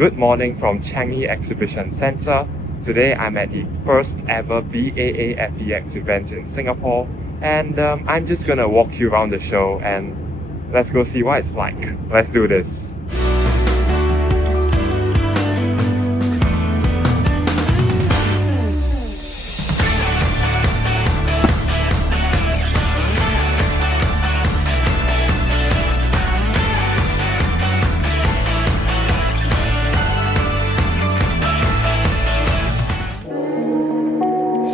Good morning from Changi Exhibition Centre. Today I'm at the first ever BAAFEx event in Singapore, and I'm just gonna walk you around the show and let's go see what it's like. Let's do this.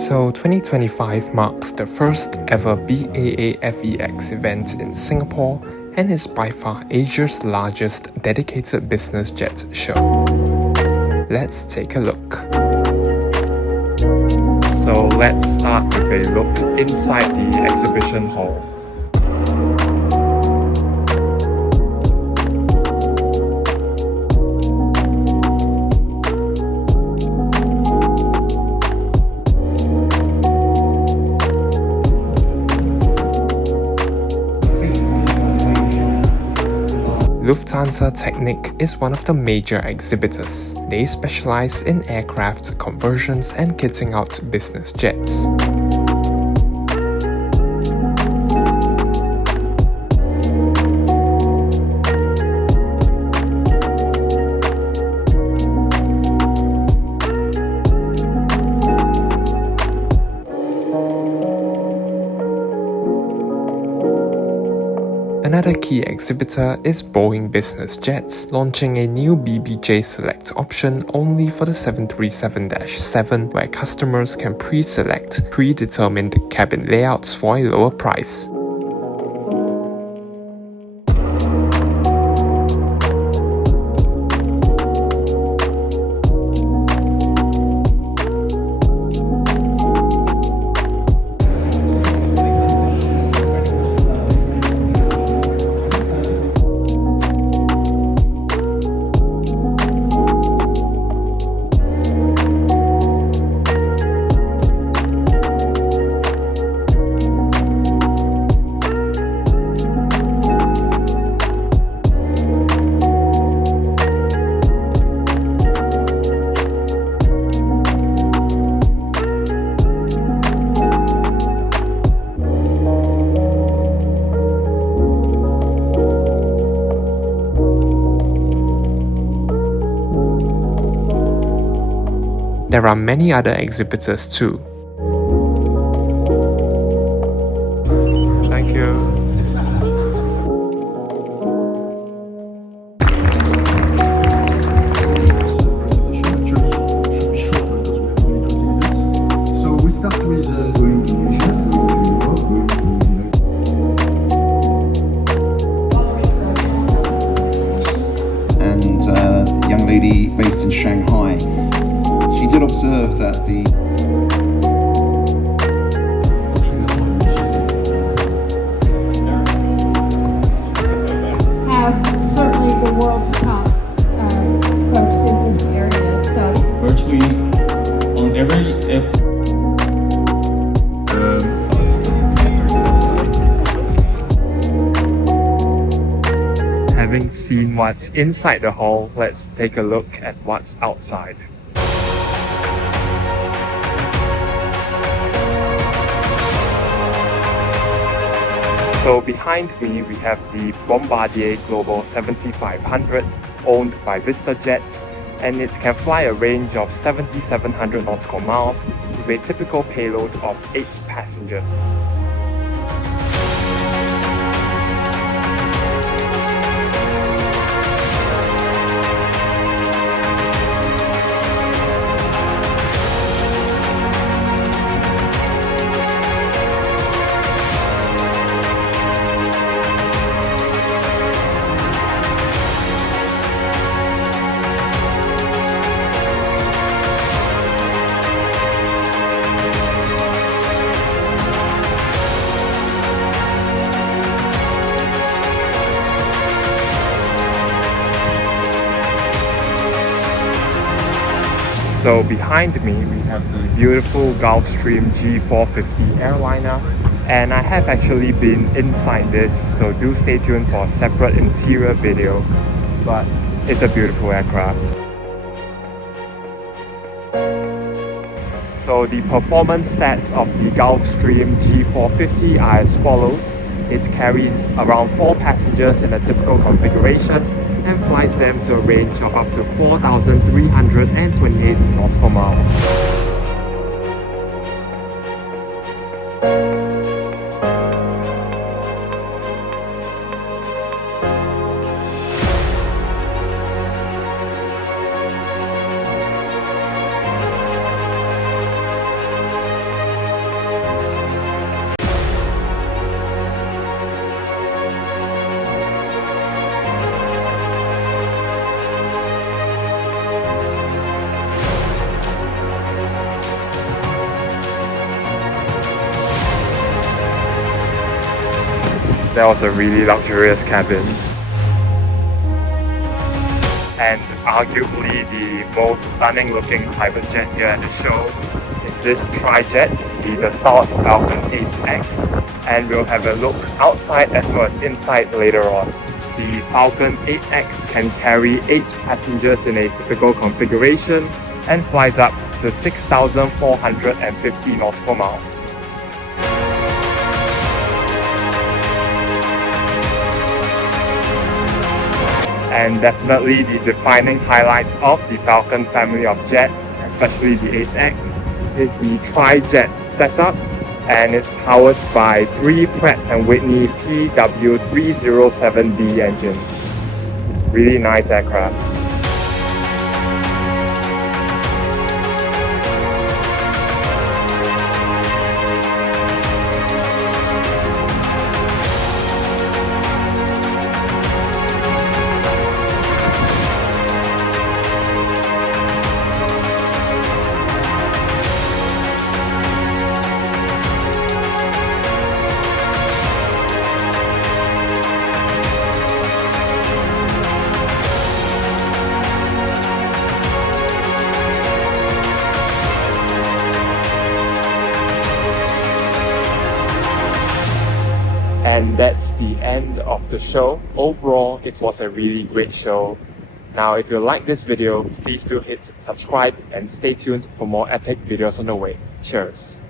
So 2025 marks the first ever BAAFEx event in Singapore and is by far Asia's largest dedicated business jet show. Let's take a look. So let's start with a look inside the exhibition hall. Lufthansa Technik is one of the major exhibitors. They specialize in aircraft conversions and kitting out business jets. Another key exhibitor is Boeing Business Jets, launching a new BBJ Select option only for the 737-7, where customers can pre-select predetermined cabin layouts for a lower price. There are many other exhibitors too. Thank you. So we start with going to Asia, going to and a young lady based in Shanghai. She did observe that have certainly the world's top folks in this area. So virtually on every Having seen what's inside the hall, let's take a look at what's outside. So behind me we have the Bombardier Global 7500 owned by VistaJet, and it can fly a range of 7,700 nautical miles with a typical payload of 8 passengers. So behind me we have the beautiful Gulfstream G450 airliner, and I have actually been inside this, so do stay tuned for a separate interior video, but it's a beautiful aircraft. So the performance stats of the Gulfstream G450 are as follows. It carries around 4 passengers in a typical configuration and flies them to a range of up to 4,328 nautical miles. That was a really luxurious cabin. And arguably the most stunning looking private jet here at the show is this tri-jet, the Dassault Falcon 8X. And we'll have a look outside as well as inside later on. The Falcon 8X can carry 8 passengers in a typical configuration and flies up to 6,450 nautical miles. And definitely the defining highlights of the Falcon family of jets, especially the 8X, is the tri-jet setup, and it's powered by 3 Pratt & Whitney PW307B engines. Really nice aircraft. And that's the end of the show. Overall, it was a really great show. Now, if you like this video, please do hit subscribe and stay tuned for more epic videos on the way. Cheers!